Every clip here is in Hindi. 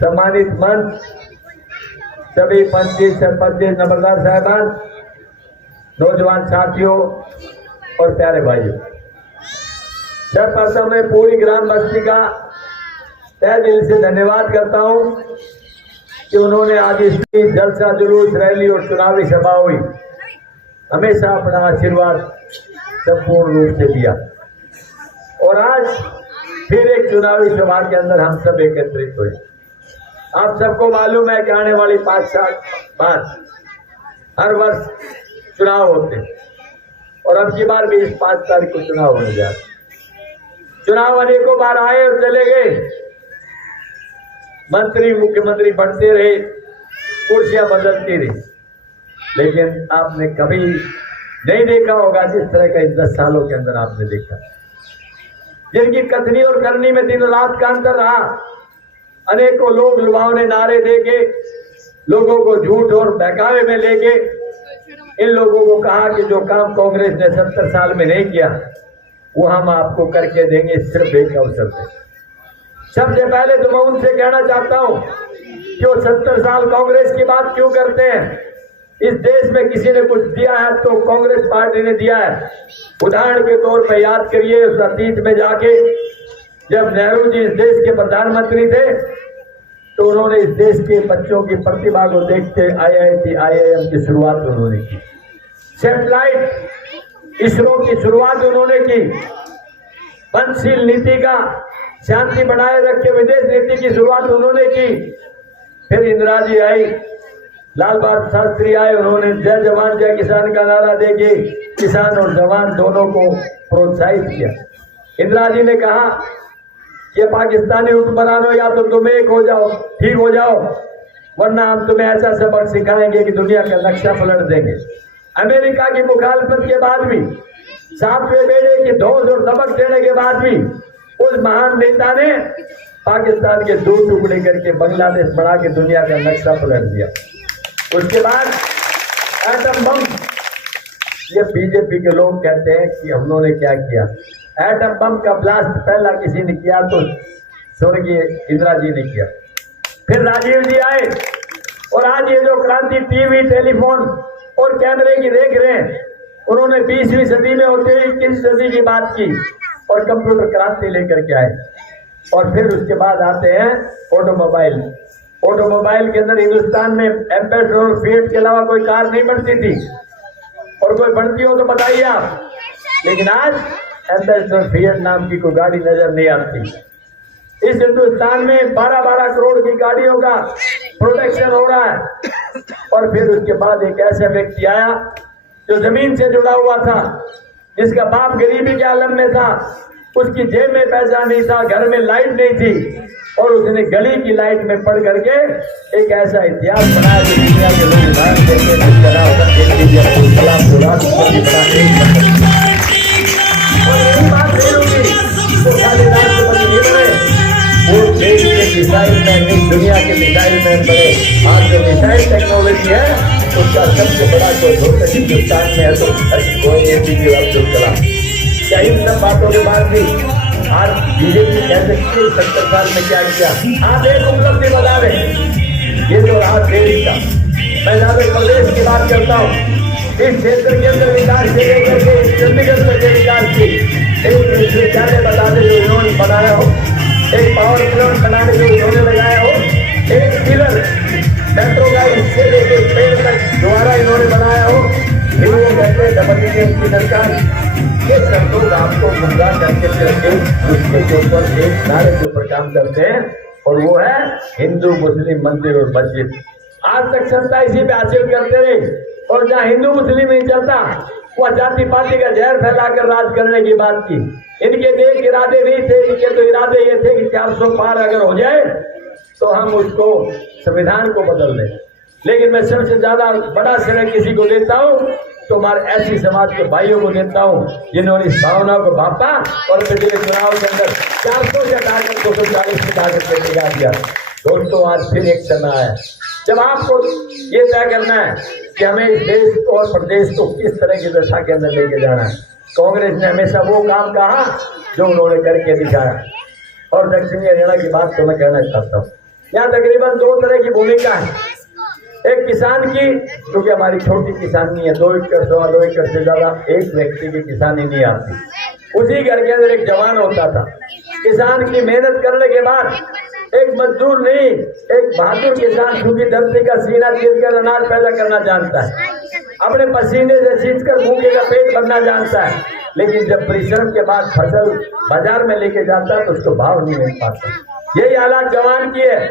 सम्मानित मंच, सभी पंची सरपंच नंबरदार साहबान, नौजवान साथियों और प्यारे भाइयों, सर्वप्रथम मैं पूरी ग्राम बस्ती का तहे दिल से धन्यवाद करता हूं कि उन्होंने आज इसकी जलसा जुलूस रैली और चुनावी सभा हुई हमेशा अपना आशीर्वाद संपूर्ण रूप से दिया। और आज फिर एक चुनावी सभा के अंदर हम सब एकत्रित हुए। आप सबको मालूम है कि आने वाली 5 साल बाद हर वर्ष चुनाव होते हैं और अब की बार भी इस 5 तारीख को चुनाव होने जा रहा। चुनाव अनेकों बार आए और चले गए, मंत्री मुख्यमंत्री बनते रहे, कुर्सियां बदलती रही, लेकिन आपने कभी नहीं देखा होगा जिस तरह का इस 10 सालों के अंदर आपने देखा, जिनकी कथनी और करनी में दिन रात का अंतर रहा। अनेकों लोग लुभावने नारे देके लोगों को झूठ और बहकावे में लेके इन लोगों को कहा कि जो काम कांग्रेस ने 70 साल में नहीं किया वो हम आपको करके देंगे सिर्फ एक अवसर पे। सबसे पहले तो मैं उनसे कहना चाहता हूं कि वो 70 साल कांग्रेस की बात क्यों करते हैं। इस देश में किसी ने कुछ दिया है तो कांग्रेस पार्टी ने दिया है। उदाहरण के तौर पर याद करिए उस अतीत में जाके, जब नेहरू जी इस देश के प्रधानमंत्री थे तो उन्होंने इस देश के बच्चों की प्रतिभा को देखते IIT IIM की शुरुआत उन्होंने की, सैटेलाइट इसरो की शुरुआत उन्होंने की, पंचशील नीति का शांति बनाए रख के विदेश नीति की शुरुआत उन्होंने की। फिर इंदिरा जी आई, लाल बहादुर शास्त्री आए, उन्होंने जय जवान जय किसान का नारा देके किसान और जवान दोनों को प्रोत्साहित किया। इंदिरा जी ने कहा कि पाकिस्तानी हुक्मरानों या तो तुम एक हो जाओ, ठीक हो जाओ, वरना हम तुम्हें ऐसा सबक सिखाएंगे कि दुनिया का नक्शा पलट देंगे। अमेरिका की मुखालफत के बाद भी, 7वें बेड़े की धौंस और सबक देने के बाद भी उस महान नेता ने पाकिस्तान के 2 टुकड़े करके बांग्लादेश बना के दुनिया का नक्शा पलट दिया। उसके बाद एटम बम, ये बीजेपी के लोग कहते हैं कि हम लोगों ने क्या किया। एटम बम का ब्लास्ट पहला किसी ने किया तो स्वर्गीय इंदिरा जी ने किया, फिर राजीव जी आए, और आज ये जो क्रांति टीवी टेलीफोन और कैमरे की देख रहे हैं, उन्होंने 20वीं सदी में होते हुए 21वीं सदी की बात की और कंप्यूटर क्रांति लेकर के आए। और फिर उसके बाद आते हैं ऑटोमोबाइल। ऑटोमोबाइल के अंदर हिंदुस्तान में एम्बेसडर और फिएट के अलावा कोई कार नहीं बनती थी, और कोई बनती हो तो बताइए आप, लेकिन आज एम्बेसडर फिएट नाम की कोई गाड़ी नजर नहीं आती। इस हिंदुस्तान में 12-12 करोड़ की गाड़ियों का प्रोडक्शन हो रहा है। और फिर उसके बाद एक ऐसा व्यक्ति आया जो जमीन से जुड़ा हुआ था, जिसका बाप गरीबी के आलम में था, उसकी जेब में पैसा नहीं था, घर में लाइट नहीं थी, और उसने गली की लाइट में पढ़ करके एक ऐसा इतिहास बनाया जो दुनिया के लोग उदाहरण देते हैं। बात नहीं होगी तो खाली राष्ट्रपति नहीं बने, वो देश के मिसाइल मैन नहीं, दुनिया के मिसाइल मैन बने। आज जो मिसाइल टेक्नोलॉजी है उसका सबसे बड़ा जो धोखा हिंदुस्तान में है तो APJ अब्दुल कलाम। क्या इन सब बातों के बाद भी आज बीजेपी कह सकती है 70 साल में क्या किया। आप एक उपलब्धि बता रहे, ये जो रहा देश का, मैं ज्यादा प्रदेश की बात करता हूँ, इस क्षेत्र के अंदर विकास से लेकर के चंडीगढ़ तक के विकास की एक विश्वविद्यालय बताने जो उन्होंने बनाया हो, एक पावर प्लांट बनाने जो उन्होंने लगाया हो, एक पिलर मेट्रो का इससे लेकर पेड़ तक द्वारा इन्होंने बनाया हो, फिर वो कहते हैं डबल की सरकार। ये सब लोग आपको गुमराह करके उसके ऊपर एक नारे के ऊपर काम करते हैं, और वो है हिंदू मुस्लिम मंदिर और मस्जिद। आज तक सत्ता इसी पे हासिल करते रहे, और जहाँ हिंदू मुस्लिम नहीं चलता वह जाति पाति का जहर फैलाकर राज करने की बात की। इनके नेक इरादे नहीं थे, इनके तो इरादे ये थे कि 400 पार अगर हो जाए तो हम उसको संविधान को बदल दें। लेकिन मैं सबसे ज्यादा बड़ा श्रेय किसी को देता हूँ तो हमारे ऐसी समाज के भाइयों को देता हूँ जिन्होंने इस भावना को भापा और पिछले चुनाव के अंदर 400 से हटाकर 240 से हटाकर टिका दिया। दोस्तों, आज फिर एक समय आया जब आपको ये तय करना है कि हमें इस देश को और प्रदेश को किस तरह की दशा के अंदर लेके जाना है। कांग्रेस ने हमेशा वो काम कहा जो उन्होंने करके दिखाया। और दक्षिणी हरियाणा की बात तो मैं कहना चाहता हूँ, यहाँ तकरीबन दो तरह की भूमिका है। एक किसान की, क्योंकि हमारी छोटी किसानी है, 2 एकड़ 2.25 एकड़ से ज्यादा एक व्यक्ति की किसानी नहीं आती। उसी घर के अंदर एक जवान होता था। किसान की मेहनत करने के बाद एक मजदूर नहीं, एक बहादुर किसान सूखी धरती का सीना चीर कर अनाज पैदा करना जानता है, अपने पसीने से सींच कर भूखे का पेट भरना जानता है, लेकिन जब परिश्रम के बाद फसल बाजार में लेके जाता है तो उसको भाव नहीं मिल पाता। यही हालात जवान की है।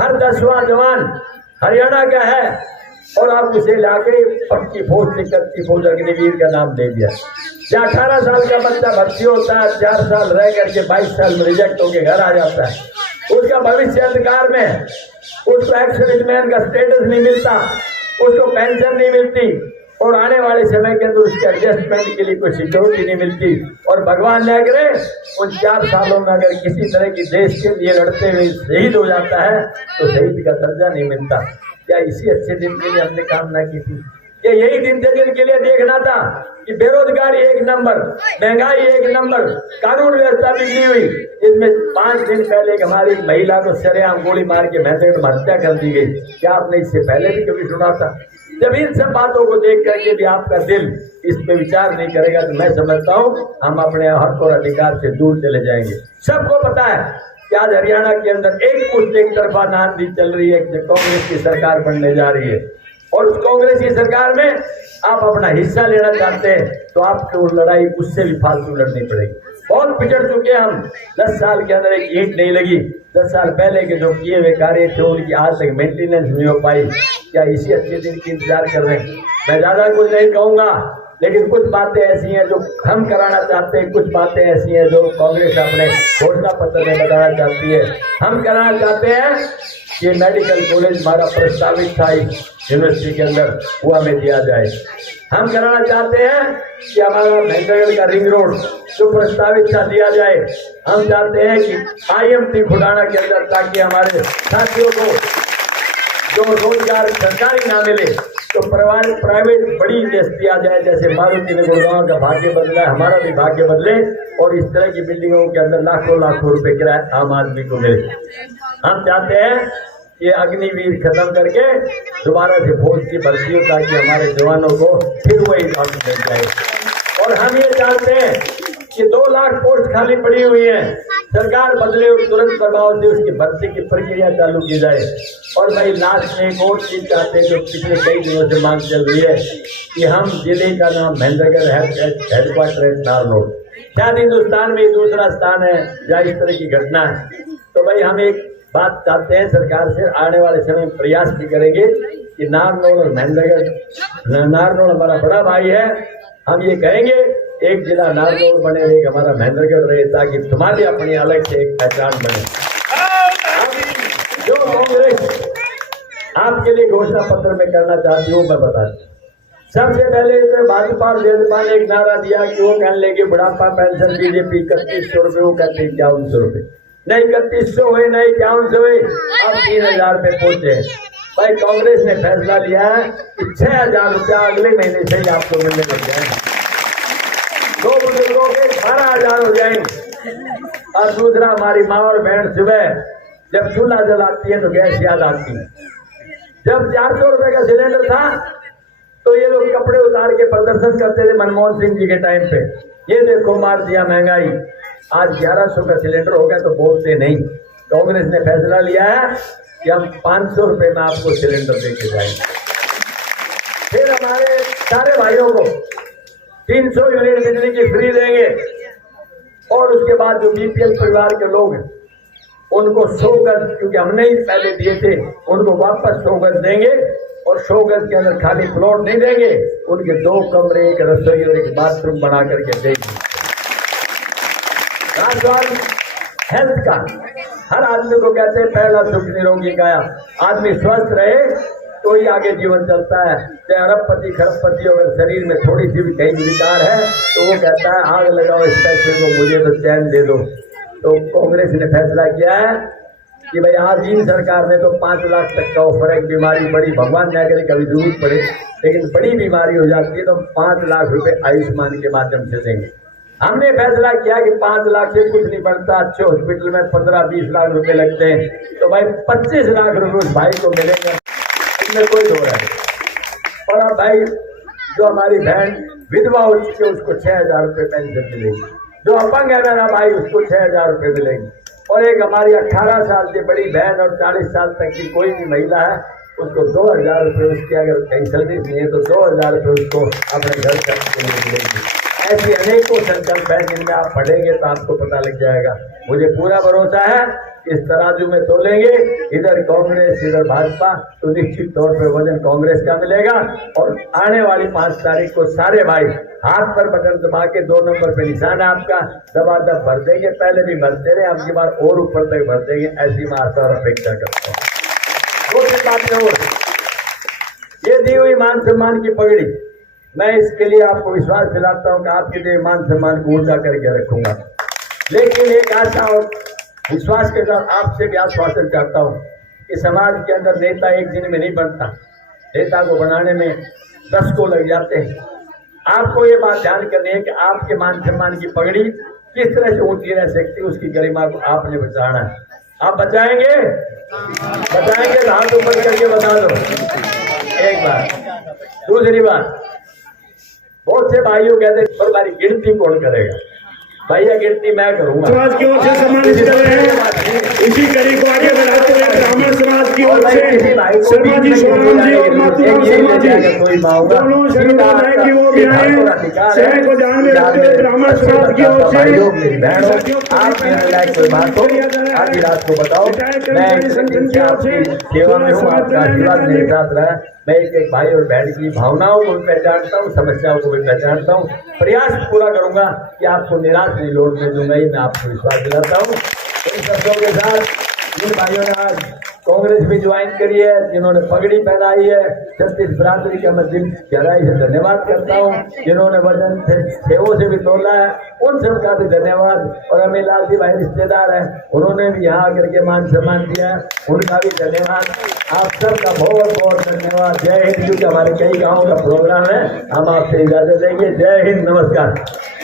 हर 10वां जवान हरियाणा का है और आप उसे लाके पक्की फौज से कच्ची फौज अग्निवीर का नाम दे दिया। या 18 साल का बच्चा भर्ती होता है, 4 साल रह करके 22 साल में रिजेक्ट होके घर आ जाता है, उसका भविष्य अंधकार में है, उसको एक्स-सर्विसमैन का स्टेटस नहीं मिलता, उसको पेंशन नहीं मिलती और आने वाले समय के अंदर उसके एडजस्टमेंट के लिए कोई सिक्योरिटी नहीं मिलती। और भगवान न करे उन 4 सालों में अगर किसी तरह की देश के लिए लड़ते हुए शहीद हो जाता है तो शहीद का दर्जा नहीं मिलता। क्या इसी अच्छे दिन के लिए हमने काम ना की थी? क्या यही दिन थे जिनके लिए देखना था कि बेरोजगारी 1 नंबर, महंगाई 1 नंबर, कानून व्यवस्था बिगड़ी हुई। इसमें 5 दिन पहले एक हमारी महिला को सरेआम गोली मार के मैथड में हत्या कर दी गई। क्या आपने इससे पहले भी कभी सुना था? जब इन सब बातों को देख करके भी आपका दिल इस पे विचार नहीं करेगा तो मैं समझता हूँ हम अपने हक और अधिकार से दूर चले जाएंगे। सबको पता है कि आज हरियाणा के अंदर एक तरफा नांदी चल रही है कि कांग्रेस की सरकार बनने जा रही है और उस कांग्रेस की सरकार में आप अपना हिस्सा लेना चाहते हैं तो आपको लड़ाई उससे भी फालतू लड़नी पड़ेगी। बहुत पिछड़ चुके हैं हम। 10 साल के अंदर एक ईंट नहीं लगी। 10 साल पहले के जो किए हुए कार्य थे उनकी आज तक मेंटेनेंस नहीं हो पाई। क्या इसी अच्छे दिन की इंतजार कर रहे हैं? मैं ज्यादा कुछ नहीं कहूंगा, लेकिन कुछ बातें ऐसी हैं जो हम कराना चाहते हैं, कुछ बातें ऐसी हैं जो कांग्रेस अपने घोषणा पत्र में बताना चाहती है। हम कराना चाहते हैं कि मेडिकल कॉलेज हमारा प्रस्तावित था यूनिवर्सिटी के अंदर, वो हमें दिया जाए। हम कराना चाहते हैं कि हमारा महेंद्रगढ़ का रिंग रोड जो प्रस्तावित था दिया जाए। हम चाहते हैं कि IMT खुडाना के अंदर ताकि हमारे साथियों को जो रोजगार सरकारी ना मिले तो प्राइवेट बड़ी इंडस्ट्री आ जाए, जैसे मारुति ने गुड़गांव का भाग्य बदला है, हमारा भी भाग्य बदले और इस तरह की बिल्डिंगों के अंदर लाखों रुपए किराया आम आदमी को मिले। हम चाहते हैं कि अग्निवीर खत्म करके दोबारा से फौज की भर्ती हो ताकि हमारे जवानों को फिर वही नौकरी मिल जाए। और हम ये चाहते हैं कि 2 लाख पोस्ट खाली पड़ी हुई है, सरकार बदले और तुरंत प्रभाव से उसकी भर्ती की प्रक्रिया चालू की जाए। और भाई लास्ट में एक और चीज चाहते हैं जो पिछले कई दिनों से मांग चल रही है कि हम जिले का नाम महेंद्रगढ़ हेडक्वार्टर है नारनौल। शायद हिंदुस्तान में दूसरा स्थान है जहाँ इस तरह की घटना है। तो भाई हम एक बात चाहते हैं सरकार से, आने वाले समय में प्रयास भी करेंगे कि नारनौल और महेंद्रगढ़, नारनौल हमारा बड़ा भाई है, हम ये कहेंगे एक जिला नारनौल बने, एक हमारा महेंद्रगढ़ रहे ताकि तुम्हारी अपनी अलग से एक पहचान बने। जो कांग्रेस आपके लिए घोषणा पत्र में करना चाहती हूँ मैं बता दूं। सबसे पहले तो भाजपा और जेजेपी ने एक नारा दिया कि वो कहने लगे बुढ़ापा पेंशन बीजेपी 3100 रुपये, वो कहते 5100 रुपये, नहीं 3100 हुए, नहीं 5100 हुए, अब 3000 रुपये पहुंचे। भाई कांग्रेस ने फैसला लिया है कि 6000 रुपया अगले महीने से ही आपको मिलने लग जाएंगे। 2 बुजुर्गों के 12000 हो जाएंगे। और दूसरा, हमारी माँ और बहन सुबह जब चूल्हा जलाती है तो गैस याद आती है। जब 400 रुपए का सिलेंडर था तो ये लोग कपड़े उतार के प्रदर्शन करते थे मनमोहन सिंह जी के टाइम पे, ये देखो मार दिया महंगाई। आज 1100 का सिलेंडर हो गया तो बोलते नहीं। कांग्रेस ने फैसला लिया है कि हम 500 रुपए में आपको सिलेंडर देके जाएंगे। फिर हमारे सारे भाइयों को 300 यूनिट बिजली की फ्री देंगे और उसके बाद जो BPL परिवार के लोग हैं उनको 100 गज, क्योंकि हमने ही पहले दिए थे, उनको वापस 100 गज देंगे और 100 गज के अंदर खाली प्लॉट नहीं देंगे, उनके 2 कमरे, एक रसोई और एक बाथरूम बना करके देंगे। हेल्थ का हर आदमी को कहते हैं पहला सुख निरोगी काया। आदमी स्वस्थ रहे तो ही आगे जीवन चलता है। चाहे अरबपति खरबपति अगर शरीर में थोड़ी सी भी कहीं विकार है तो वो कहता है आग लगाओ इस पैसे को, मुझे तो चैन दे दो। तो कांग्रेस ने फैसला किया है कि भाई आज इन सरकार ने तो 5 लाख तक का ऑफर है। बीमारी बड़ी भगवान न करे कभी जरूरत पड़े, लेकिन बड़ी बीमारी हो जाती है तो 5 लाख रुपए आयुष्मान के माध्यम से देंगे। हमने फैसला किया कि 5 लाख से कुछ नहीं बनता, अच्छे हॉस्पिटल में 15-20 लाख रुपए लगते हैं, तो भाई 25 लाख रुपए उस भाई को मिलेंगे, इसमें कोई दो है। और अब भाई जो हमारी बहन विधवा हो चुकी है उसको 6,000 रुपये पेंशन मिलेगी, जो अपंग है मेरा भाई उसको 6,000 रुपये मिलेगी, और एक हमारी 18 साल से बड़ी बहन और 40 साल तक की कोई भी महिला है उसको 2,000 रुपये, उसकी अगर कहीं सर्विस नहीं है तो 2,000 रुपये उसको अपने घर खर्च के लिए मिलेंगे। ऐसी अनेकों संकल्प है जिनमें आप पढ़ेंगे तो आपको पता लग जाएगा। मुझे पूरा भरोसा है इस तराजू में तोलेंगे, इधर कांग्रेस इधर भाजपा, तो निश्चित तौर पर वजन कांग्रेस का मिलेगा। और आने वाली 5 तारीख को सारे भाई हाथ पर बटन दबा के 2 नंबर पे निशान है आपका, दबादब भर देंगे, पहले भी भरते रहे, अब की बार और ऊपर तक भर देंगे, ऐसी मैं आशा और अपेक्षा करता हूँ। दूसरी बात और, ये दी हुई मान सम्मान की पगड़ी, मैं इसके लिए आपको विश्वास दिलाता हूँ कि आपके लिए मान सम्मान को ऊंचा करके रखूंगा। लेकिन एक आशा और विश्वास के साथ आपसे भी आश्वासन चाहता हूँ कि समाज के अंदर नेता एक दिन में नहीं बनता, नेता को बनाने में 10 को लग जाते हैं। आपको ये बात ध्यान करनी है कि आपके मान सम्मान की पगड़ी किस तरह से ऊंची रह सकती है, उसकी गरिमा को आपने बचाना है। आप बचाएंगे? बचाएंगे? हाथ ऊपर करके बता दो एक बार। दूसरी बात, बहुत से भाइयों कहते हैं पर हमारी गिनती कौन करेगा? भैया गिनती मैं करूंगा। समाज की ओर से सम्मानित कर रहे हैं। इसी कड़ी को आगे बढ़ाते हुए ब्राह्मण समाज की ओर से शर्मा जी, सोराम जी और मातूराम शर्मा जी दोनों शर्मा है कि वो भी आए, समय को ध्यान में रखते हुए ब्राह्मण समाज की ओर से आप कोई बात हो आधी रात को बताओ, मैं आपकी सेवा में हूँ, आपका आशीर्वाद मेरे साथ रहा। मैं एक भाई और बहन की भावनाओं को भी पहचानता हूँ, समस्याओं को भी पहचानता हूँ, प्रयास पूरा करूंगा कि आपको निराश नहीं लौटने दूंगा, ही मैं आपको विश्वास दिलाता हूँ। इन शब्दों के साथ जिन भाइयों ने आज कांग्रेस भी ज्वाइन करी है, जिन्होंने पगड़ी पहनाई है, छत्तीस बरादरी का मैं दिल गहराई से धन्यवाद करता हूँ। जिन्होंने वजन से सेवों से भी तोला है उन सबका भी धन्यवाद। और अमीर लाल जी भाई रिश्तेदार है, उन्होंने भी यहाँ आकर के मान सम्मान दिया है, उनका भी धन्यवाद। आप सबका बहुत बहुत धन्यवाद। जय हिंद। क्योंकि हमारे कई गाँव का प्रोग्राम है, हम आपसे इजाजत देंगे। जय हिंद, नमस्कार।